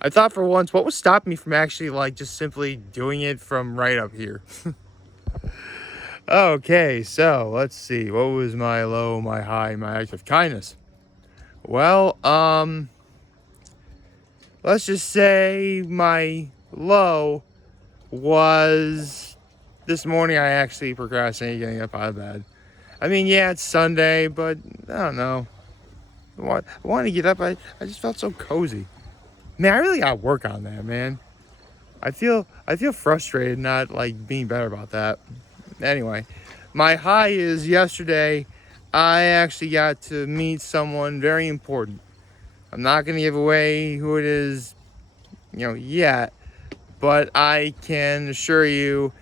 I thought for once, what was stopping me from actually like just simply doing it from right up here? Okay, so let's see. What was my low, my high, my act of kindness? Well, let's just say my low was this morning. I actually procrastinated getting up out of bed. I mean, yeah, it's Sunday, but I don't know. I want to get up. I just felt so cozy. Man, I really gotta work on that, man. I feel frustrated not like being better about that. Anyway, my high is yesterday I actually got to meet someone very important. I'm not gonna give away who it is, yet, but I can assure you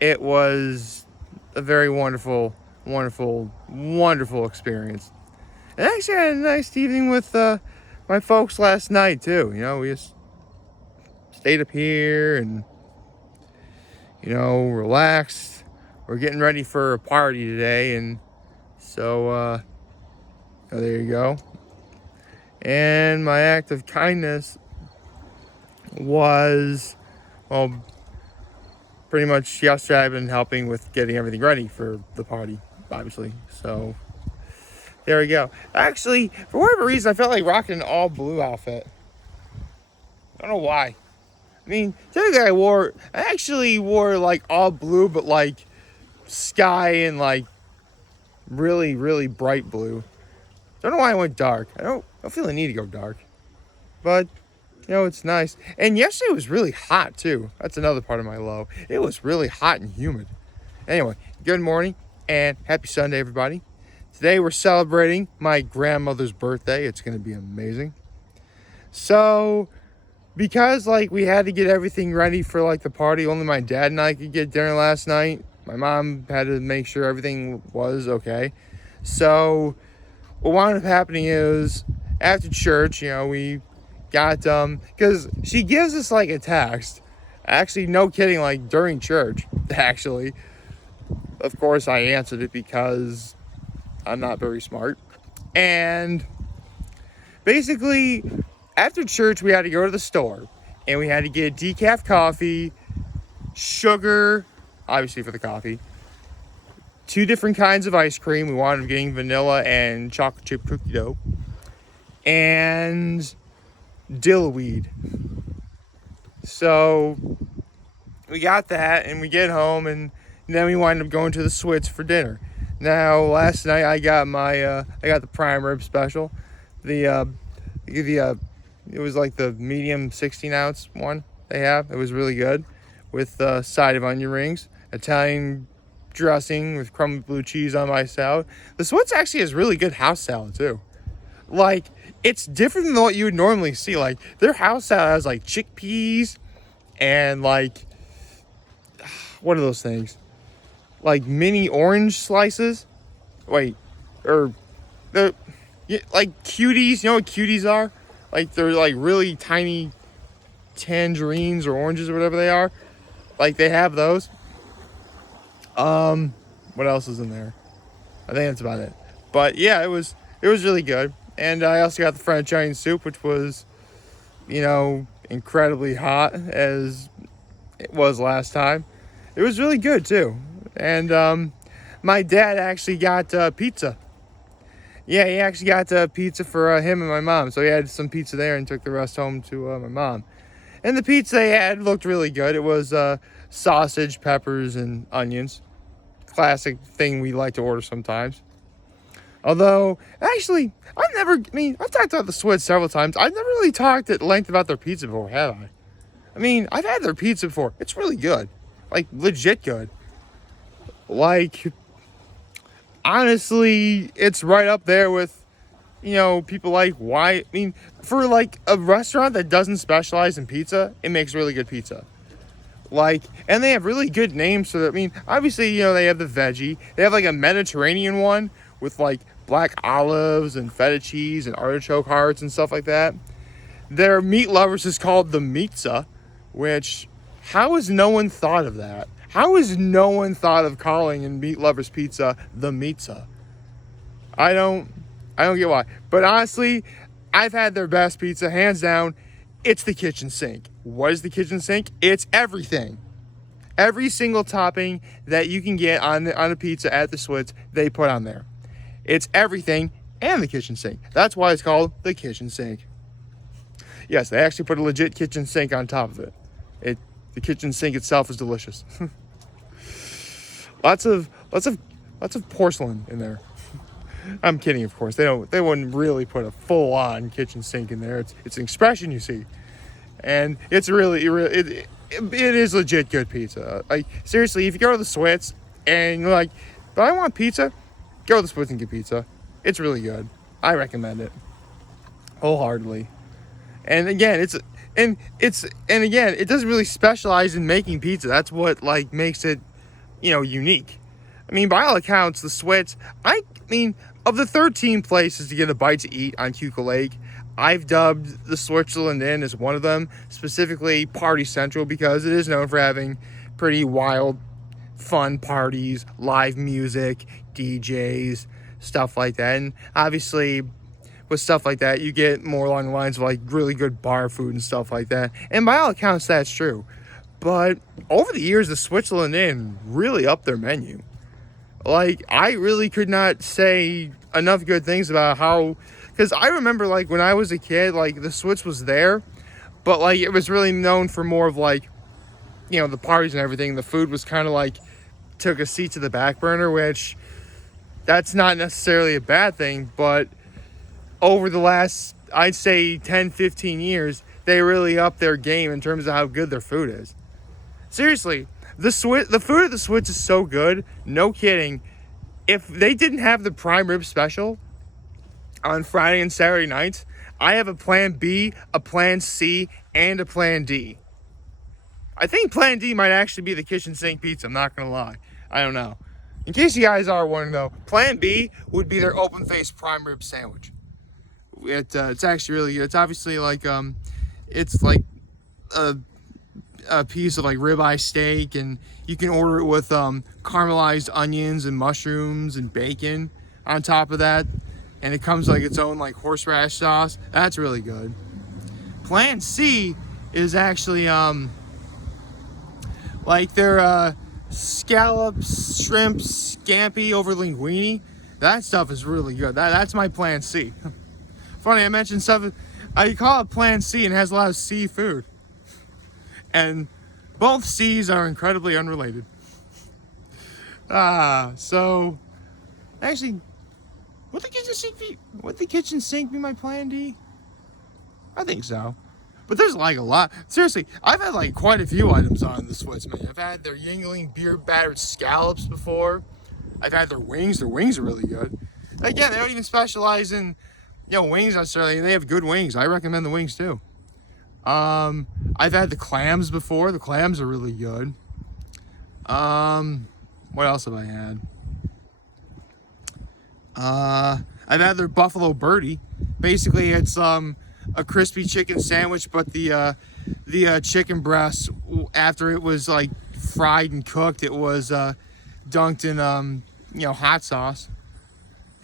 it was a very wonderful, wonderful, wonderful experience. And I actually had a nice evening with my folks last night too. We just stayed up here and relaxed. We're getting ready for a party today, and so there you go. And my act of kindness was, well, pretty much yesterday I've been helping with getting everything ready for the party, obviously. So there we go. Actually, for whatever reason, I felt like rocking an all blue outfit. I don't know why. I mean, typically I actually wore like all blue, but like sky and like really, really bright blue. Don't know why I went dark. I don't feel the need to go dark. But, it's nice. And yesterday was really hot too. That's another part of my low. It was really hot and humid. Anyway, good morning and happy Sunday, everybody. Today we're celebrating my grandmother's birthday. It's going to be amazing. So, because like we had to get everything ready for like the party, only my dad and I could get dinner last night. My mom had to make sure everything was okay. So what wound up happening is after church, we got because she gives us like a text. Actually, no kidding, like during church, actually. Of course I answered it because I'm not very smart. And basically after church we had to go to the store and we had to get decaf coffee, sugar, obviously for the coffee, 2 different kinds of ice cream. We wanted getting vanilla and chocolate chip cookie dough, and dillweed. So we got that, and we get home, and then we wind up going to the Switzed for dinner. Now, last night I got the prime rib special. It was like the medium 16-ounce one they have. It was really good with a side of onion rings, Italian dressing with crumbly blue cheese on my salad. The Swiss actually has really good house salad too. Like, it's different than what you would normally see. Like, their house salad has like chickpeas and like, what are those things? Like mini orange slices. Wait, or they're like cuties. You know what cuties are? Like, they're like really tiny tangerines or oranges or whatever they are. Like, they have those. What else is in there? I think that's about it. But yeah, it was really good. And I also got the French onion soup, which was, incredibly hot as it was last time. It was really good too. And my dad actually got pizza. Yeah, he actually got pizza for him and my mom. So he had some pizza there and took the rest home to my mom. And the pizza they had looked really good. It was sausage, peppers, and onions. Classic thing we like to order sometimes. Although, actually, I've talked about the Swiss several times. I've never really talked at length about their pizza before, have I? I mean, I've had their pizza before. It's really good. Like, legit good. Like, honestly, it's right up there with, people like why. I mean, for like a restaurant that doesn't specialize in pizza, it makes really good pizza. Like, and they have really good names for that. I mean, obviously, they have the veggie. They have like a Mediterranean one with like black olives and feta cheese and artichoke hearts and stuff like that. Their meat lovers is called the Meatza, which, how has no one thought of that? How has no one thought of calling in meat lovers pizza the Meatza? I don't get why. But honestly, I've had their best pizza, hands down. It's the kitchen sink. What is the kitchen sink? It's everything. Every single topping that you can get on a pizza at the Switzed, they put on there. It's everything and the kitchen sink. That's why it's called the kitchen sink. Yes, they actually put a legit kitchen sink on top of it. The kitchen sink itself is delicious. lots of porcelain in there. I'm kidding, of course. They wouldn't really put a full-on kitchen sink in there. It's an expression, you see, and it's it is legit good pizza. Like, seriously, if you go to the Switzed and you're like, but I want pizza, go to the Switzed and get pizza. It's really good. I recommend it wholeheartedly. And again, it doesn't really specialize in making pizza. That's what like makes it, unique. I mean, by all accounts, the Switzed, of the 13 places to get a bite to eat on Keuka Lake, I've dubbed the Switzerland Inn as one of them, specifically Party Central, because it is known for having pretty wild, fun parties, live music, DJs, stuff like that. And obviously, with stuff like that, you get more along the lines of like really good bar food and stuff like that. And by all accounts, that's true. But over the years, the Switzerland Inn really upped their menu. Like, I really could not say enough good things about how, because I remember like when I was a kid, like the Switzerland was there, but like it was really known for more of like, the parties and everything. The food was kind of like took a seat to the back burner, which that's not necessarily a bad thing, but over the last, I'd say 10, 15 years, they really upped their game in terms of how good their food is. Seriously, the food at the Switzerland is so good, no kidding. If they didn't have the prime rib special on Friday and Saturday nights, I have a plan B, a plan C, and a plan D. I think plan D might actually be the kitchen sink pizza, I'm not going to lie. I don't know. In case you guys are wondering though, plan B would be their open-faced prime rib sandwich. It's actually really good. It's obviously like, it's like a piece of like ribeye steak, and you can order it with caramelized onions and mushrooms and bacon on top of that, and it comes like its own like horseradish sauce. That's really good. Plan C is actually like their scallops, shrimp, scampi over linguine. That stuff is really good. That's my plan C. Funny, I mentioned stuff. I call it plan C and it has a lot of seafood. And both C's are incredibly unrelated. So actually, would the kitchen sink be my plan D? I think so. But there's like a lot. Seriously, I've had like quite a few items on the Swiss menu. I've had their Yingling beer battered scallops before. I've had their wings. Their wings are really good. Again, they don't even specialize in wings necessarily. They have good wings. I recommend the wings too. I've had the clams before. The clams are really good. What else have I had? I've had their buffalo birdie. Basically, it's a crispy chicken sandwich, but the chicken breast, after it was like fried and cooked, it was dunked in hot sauce.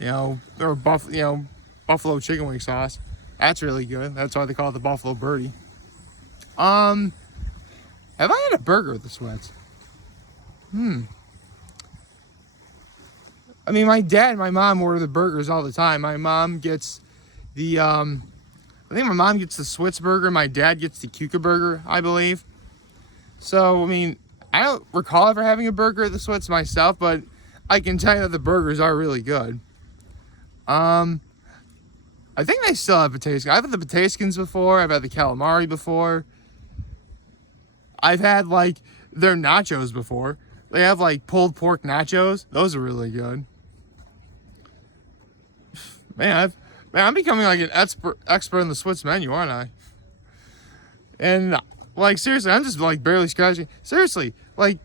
Or buffalo chicken wing sauce. That's really good. That's why they call it the buffalo birdie. Have I had a burger at the Switzerland? I mean, my dad and my mom order the burgers all the time. My mom gets the, I think my mom gets the Swiss burger. My dad gets the Keuka burger, I believe. So, I mean, I don't recall ever having a burger at the Switzerland myself, but I can tell you that the burgers are really good. I think they still have potato. I've had the potaskins before. I've had the calamari before. I've had like their nachos before. They have like pulled pork nachos. Those are really good. Man, I'm becoming like an expert in the Swiss menu, aren't I? And like seriously, I'm just like barely scratching. Seriously, like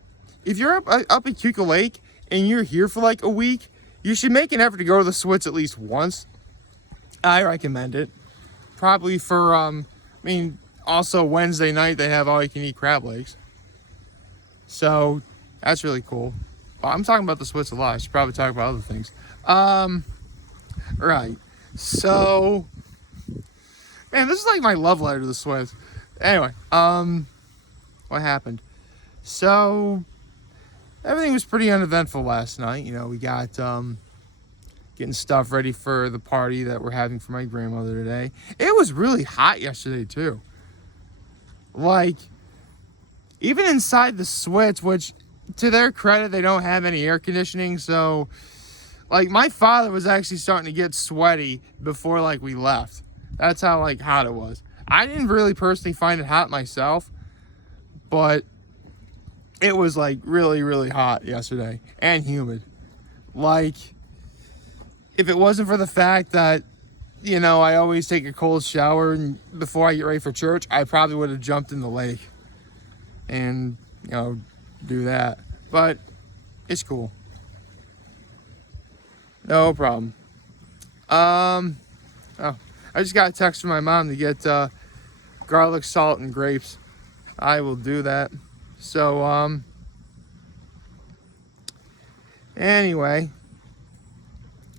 if you're up at Keuka Lake and you're here for like a week, you should make an effort to go to the Swiss at least once. I recommend it. Probably for, also Wednesday night they have all-you-can-eat crab legs. So, that's really cool. Well, I'm talking about the Swiss a lot. I should probably talk about other things. Right. So, Man, this is like my love letter to the Swiss. Anyway, what happened? So, everything was pretty uneventful last night. You know, we got, getting stuff ready for the party that we're having for my grandmother today. It was really hot yesterday, too. Like, even inside the Switzed, which, to their credit, they don't have any air conditioning, so, like, my father was actually starting to get sweaty before, like, we left. That's how, like, hot it was. I didn't really personally find it hot myself, but it was, like, really, really hot yesterday and humid. Like, if it wasn't for the fact that, you know, I always take a cold shower before I get ready for church, I probably would have jumped in the lake and, you know, do that. But it's cool. No problem. Oh, I just got a text from my mom to get garlic, salt, and grapes. I will do that. So, anyway,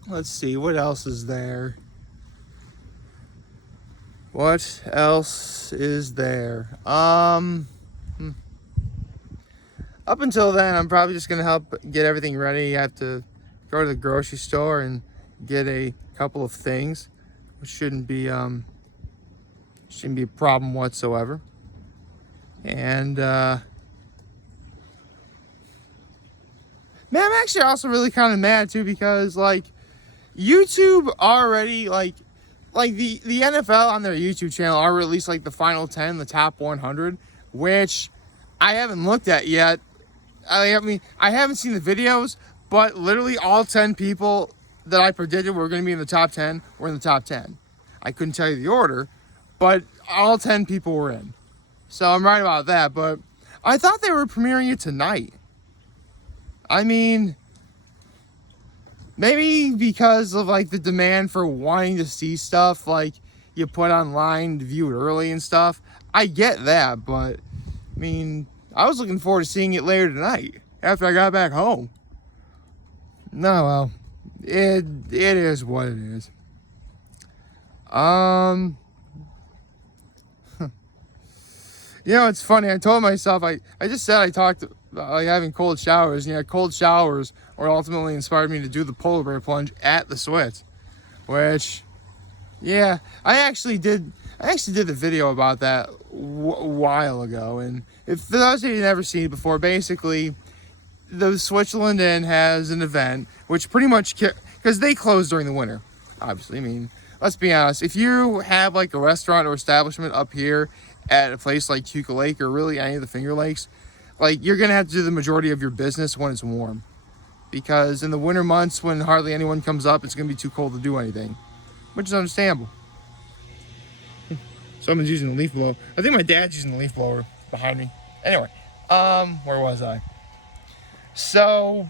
let's see, what else is there? What else is there? Up until then, I'm probably just gonna help get everything ready. I have to go to the grocery store and get a couple of things, which shouldn't be a problem whatsoever. And man, I'm actually also really kind of mad too, because like YouTube already like the NFL on their YouTube channel already released like the final 10, the top 100, which I haven't looked at yet. I mean, I haven't seen the videos, but literally all 10 people that I predicted were going to be in the top 10 were in the top 10. I couldn't tell you the order, but all 10 people were in. So I'm right about that, but I thought they were premiering it tonight. I mean, maybe because of like the demand for wanting to see stuff like you put online to view it early and stuff. I get that, but I mean, I was looking forward to seeing it later tonight after I got back home. No, well, it is what it is. You know, it's funny. I told myself, I just said I talked about like having cold showers. You know, cold showers or ultimately inspired me to do the polar bear plunge at the Switzed, which, yeah, I actually did the video about that a while ago. And if for those of you who've never seen it before, basically, the Switzerland Inn has an event which pretty much, because they close during the winter, obviously. I mean, let's be honest. If you have like a restaurant or establishment up here at a place like Cuca Lake or really any of the Finger Lakes, like you're gonna have to do the majority of your business when it's warm, because in the winter months when hardly anyone comes up, it's gonna be too cold to do anything, which is understandable. Someone's using the leaf blower. I think my dad's using the leaf blower behind me. Anyway, where was I? So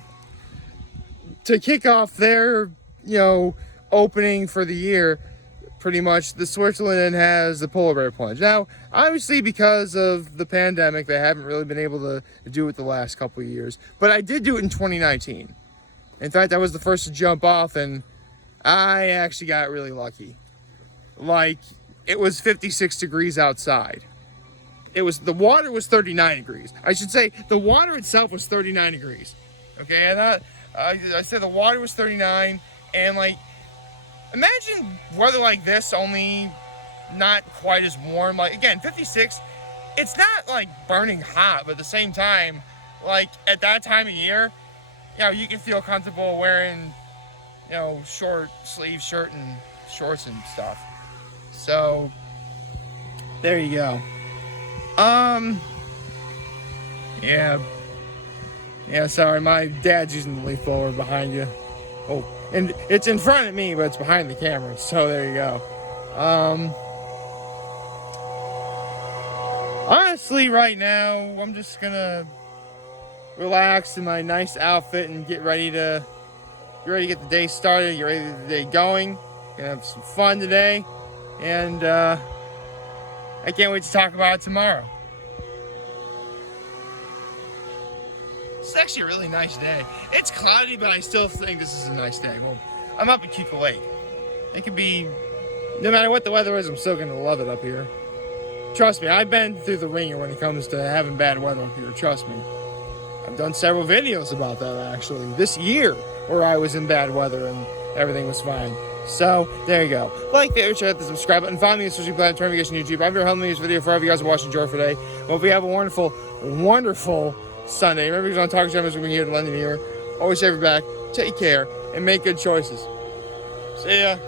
to kick off their, you know, opening for the year, pretty much the Switzerland Inn has the polar bear plunge. Now, obviously because of the pandemic, they haven't really been able to do it the last couple of years, but I did do it in 2019. In fact, I was the first to jump off, and I actually got really lucky. Like, it was 56 degrees outside. The water was 39 degrees. I should say the water itself was 39 degrees. Okay, and I said the water was 39, and like, imagine weather like this, only not quite as warm. Like, again, 56, it's not like burning hot, but at the same time, like at that time of year, you know, you can feel comfortable wearing, you know, short sleeve shirt and shorts and stuff. So there you go. Yeah, sorry, my dad's using the leaf blower behind you. Oh, and it's in front of me, but it's behind the camera, so there you go. Honestly, right now, I'm just gonna relax in my nice outfit and get ready to get the day started, get ready to get the day going. Gonna have some fun today, and I can't wait to talk about it tomorrow. It's actually a really nice day. It's cloudy, but I still think this is a nice day. Well, I'm up at Cuca Lake. It could be No matter what the weather is, I'm still going to love it up here. Trust me, I've been through the ringer when it comes to having bad weather up here. Trust me. I've done several videos about that, actually, this year, where I was in bad weather and everything was fine. So, there you go. Like, favorite, share, hit the subscribe button. Follow me on social media platforms, YouTube. I'm your helping this video for all of you guys who are watching. Enjoy for today. Hope you have a wonderful, wonderful Sunday. Remember, you're on Talk to Gems. We're here in London here. Always have your back. Take care and make good choices. See ya.